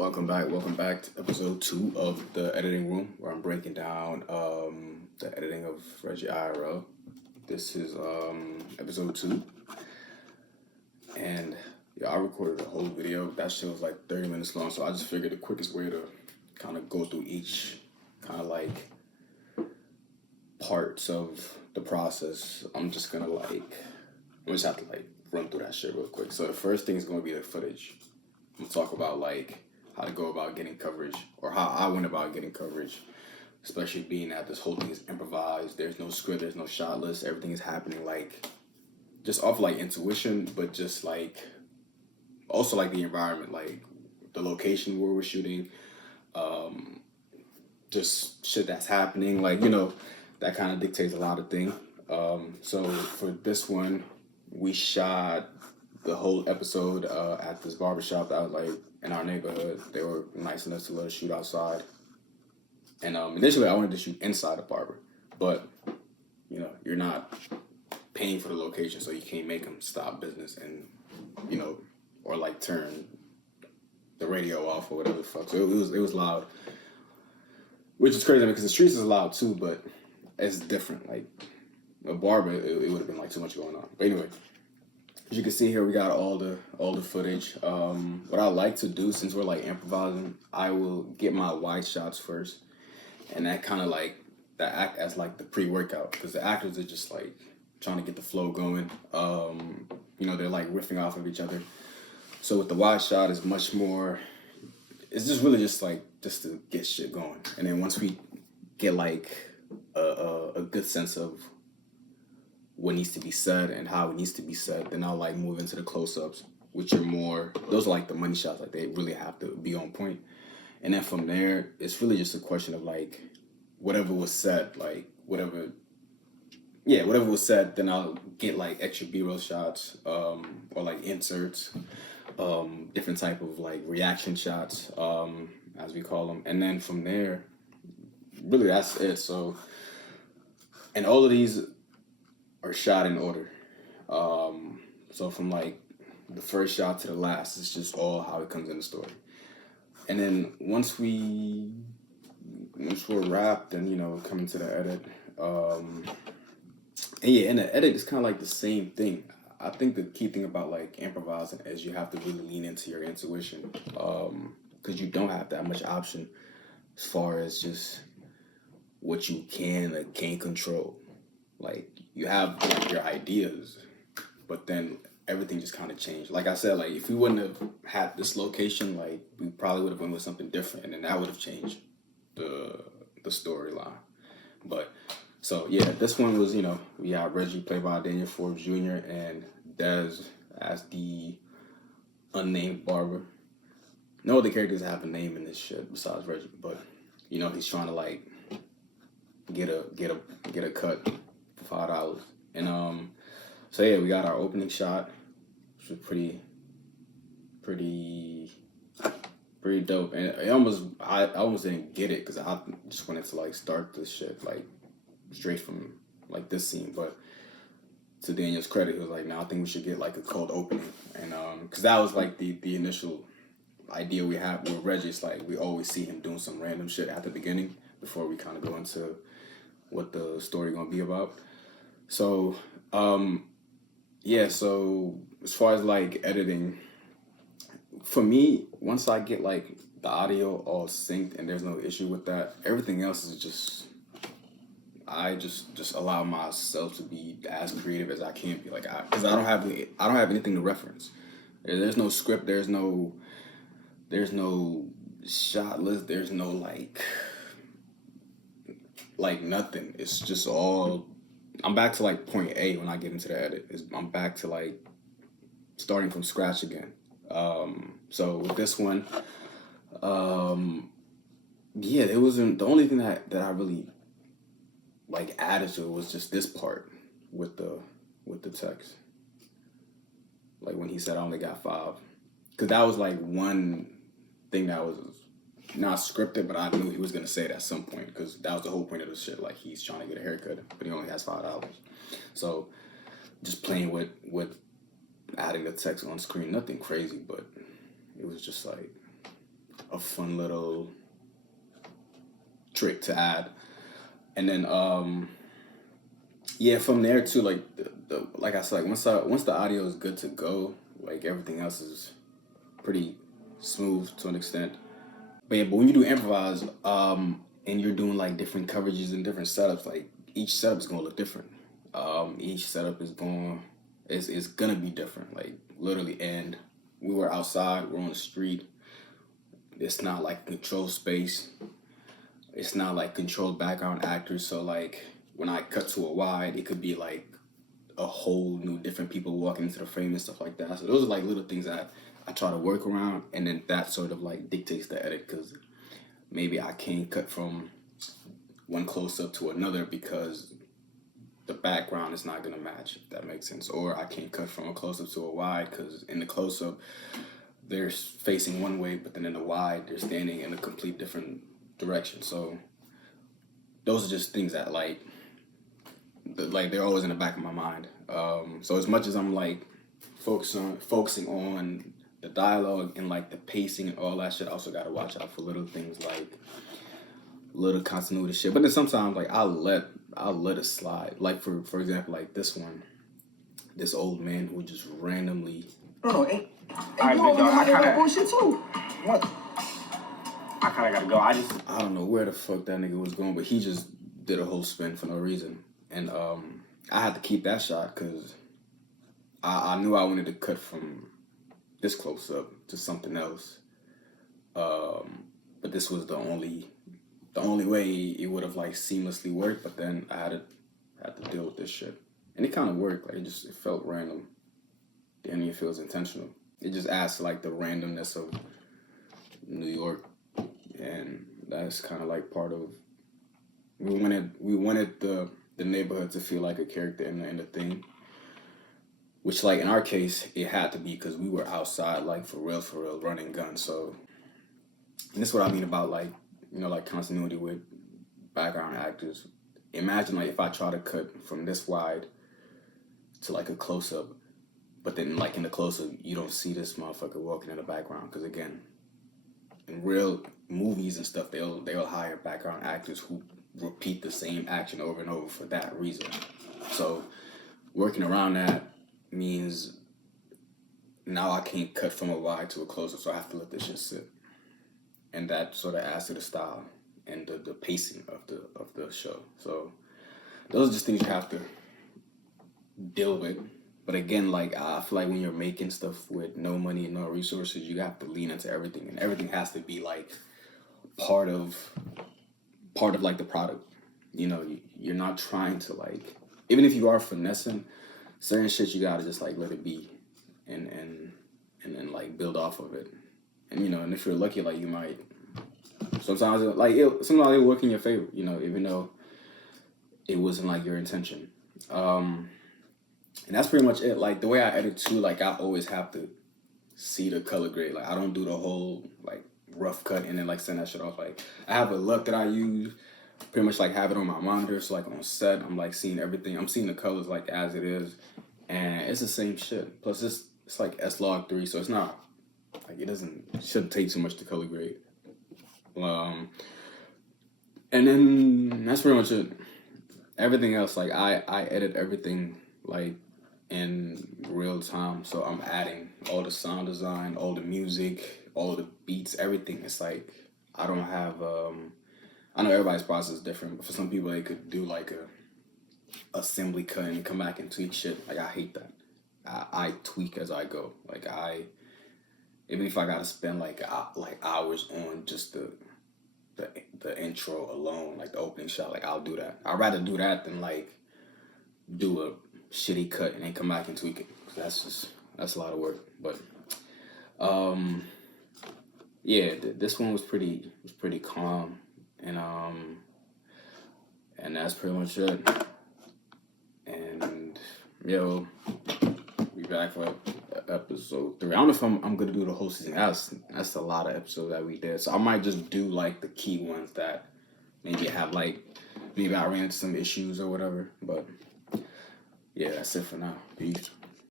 Welcome back to episode 2 of the editing room, where I'm breaking down the editing of Reggie IRL. This is episode 2, and yeah, I recorded a whole video. That shit was like 30 minutes long, so I just figured the quickest way to kind of go through each kind of like parts of the process. I'm just have to like run through that shit real quick. So the first thing is going to be the footage. I'm gonna talk about like how to go about getting coverage, or how I went about getting coverage, especially being that this whole thing is improvised. There's no script, there's no shot list. Everything is happening like just off like intuition, but just like also like the environment, like the location where we're shooting, just shit that's happening, like that kind of dictates a lot of things. So for this one, we shot the whole episode at this barbershop that was like in our neighborhood. They were nice enough to let us shoot outside. And initially I wanted to shoot inside a barber, but you're not paying for the location, so you can't make them stop business and or like turn the radio off or whatever the fuck. So it was loud, which is crazy because the streets is loud too, but it's different. Like a barber, it would have been like too much going on. But anyway, as you can see here, we got all the footage. What I like to do, since we're like improvising, I will get my wide shots first, and that kind of like that act as like the pre-workout, because the actors are just like trying to get the flow going. They're like riffing off of each other. So with the wide shot, is much more. It's just really just to get shit going, and then once we get like a good sense of what needs to be said and how it needs to be said, then I'll like move into the close-ups, which are more, those are like the money shots, like they really have to be on point. And then from there, it's really just a question of like whatever was said, whatever was said, then I'll get like extra B-roll shots, or like inserts, different type of like reaction shots, as we call them. And then from there, really that's it. So, and all of these are shot in order. So from like the first shot to the last, it's just all how it comes in the story. And then once we're wrapped and coming to the edit, and the edit is kind of like the same thing. I think the key thing about like improvising is you have to really lean into your intuition, because you don't have that much option as far as just what you can or can't control. Like you have like your ideas, but then everything just kind of changed. Like I said, like if we wouldn't have had this location, like we probably would have went with something different, and then that would have changed the storyline. But so yeah, this one was we got Reggie played by Daniel Forbes Jr. and Dez as the unnamed barber. No other characters have a name in this shit besides Reggie, but he's trying to like get a cut for $5. And so yeah, we got our opening shot, which was pretty dope. And I almost didn't get it because I just wanted to like start this shit like straight from like this scene. But to Daniel's credit, he was like, "No, I think we should get like a cold opening." And because that was like the initial idea we had with Reggie. It's like we always see him doing some random shit at the beginning before we kind of go into what the story gonna be about. So so as far as like editing, for me, once I get like the audio all synced and there's no issue with that, everything else is just I just allow myself to be as creative as I can be, like because I don't have anything to reference. There's no script, there's no shot list, there's no like nothing. It's just all, I'm back to like point A when I get into the edit. I'm back to like starting from scratch again. So with this one, it wasn't, the only thing that I really like added to it was just this part with the text. Like when he said I only got 5. Because that was like one thing that was not scripted, but I knew he was gonna say it at some point, because that was the whole point of the shit. Like he's trying to get a haircut, but he only has $5. So just playing with adding the text on screen, nothing crazy, but it was just like a fun little trick to add. And then yeah, from there too, like like I said, like once the audio is good to go, like everything else is pretty smooth to an extent. But yeah, but when you do improvise, and you're doing like different coverages and different setups, like each setup is gonna look different. Each setup is gonna be different, like literally. And we were outside, we're on the street. It's not like controlled space. It's not like controlled background actors. So like when I cut to a wide, it could be like a whole new different people walking into the frame and stuff like that. So those are like little things that I try to work around, and then that sort of like dictates the edit because maybe I can't cut from one close up to another because the background is not gonna match, if that makes sense. Or I can't cut from a close up to a wide because in the close up they're facing one way, but then in the wide they're standing in a complete different direction. So those are just things that like they're always in the back of my mind. So as much as I'm like focusing on the dialogue and like the pacing and all that shit, I also gotta watch out for little things like little continuity shit. But then sometimes like I'll let it slide. Like for example, like this one, this old man who just randomly. No, ain't. Alright, big dog. I kinda bullshit too. What? I kinda gotta go. I don't know where the fuck that nigga was going, but he just did a whole spin for no reason, and I had to keep that shot because I knew I wanted to cut from this close up to something else, but this was the only way it would have like seamlessly worked. But then I had to deal with this shit, and it kind of worked. Like it felt random. Didn't even feel it was intentional. It just adds to like the randomness of New York, and that's kind of like part of. We wanted the neighborhood to feel like a character in the thing. Which, like, in our case, it had to be because we were outside, like, for real, running guns. So, and this is what I mean about, like, you know, like, continuity with background actors. Imagine, like, if I try to cut from this wide to, like, a close-up, but then, like, in the close-up, you don't see this motherfucker walking in the background. Because, again, in real movies and stuff, they'll hire background actors who repeat the same action over and over for that reason. So, working around that means now I can't cut from a wide to a closer, so I have to let this shit sit, and that sort of adds to the style and the pacing of the show. So those are just things you have to deal with. But again, like I feel like when you're making stuff with no money and no resources, you have to lean into everything, and everything has to be like part of like the product. You know, you're not trying to like, even if you are finessing certain shit, you gotta just like let it be, and then like build off of it, and you know, and if you're lucky, like you might sometimes sometimes it'll work in your favor, you know, even though it wasn't like your intention. And that's pretty much it. Like the way I edit too, like I always have to see the color grade. Like I don't do the whole like rough cut and then like send that shit off. Like I have a LUT that I use. Pretty much like have it on my monitor, so like on set, I'm like seeing everything. I'm seeing the colors like as it is, and it's the same shit. Plus, it's like S-Log3, so it's not like shouldn't take too much to color grade. And then that's pretty much it. Everything else, like I edit everything like in real time, so I'm adding all the sound design, all the music, all the beats, everything. It's like I don't have I know everybody's process is different, but for some people they could do like a assembly cut and come back and tweak shit. Like I hate that. I tweak as I go. Like even if I gotta spend like hours on just the intro alone, like the opening shot, like I'll do that. I'd rather do that than like do a shitty cut and then come back and tweak it. That's a lot of work. But yeah, this one was pretty calm. And that's pretty much it. And we'll be back for episode 3. I don't know if I'm gonna do the whole season. That's a lot of episodes that we did. So I might just do like the key ones that maybe I ran into some issues or whatever. But yeah, that's it for now. Peace.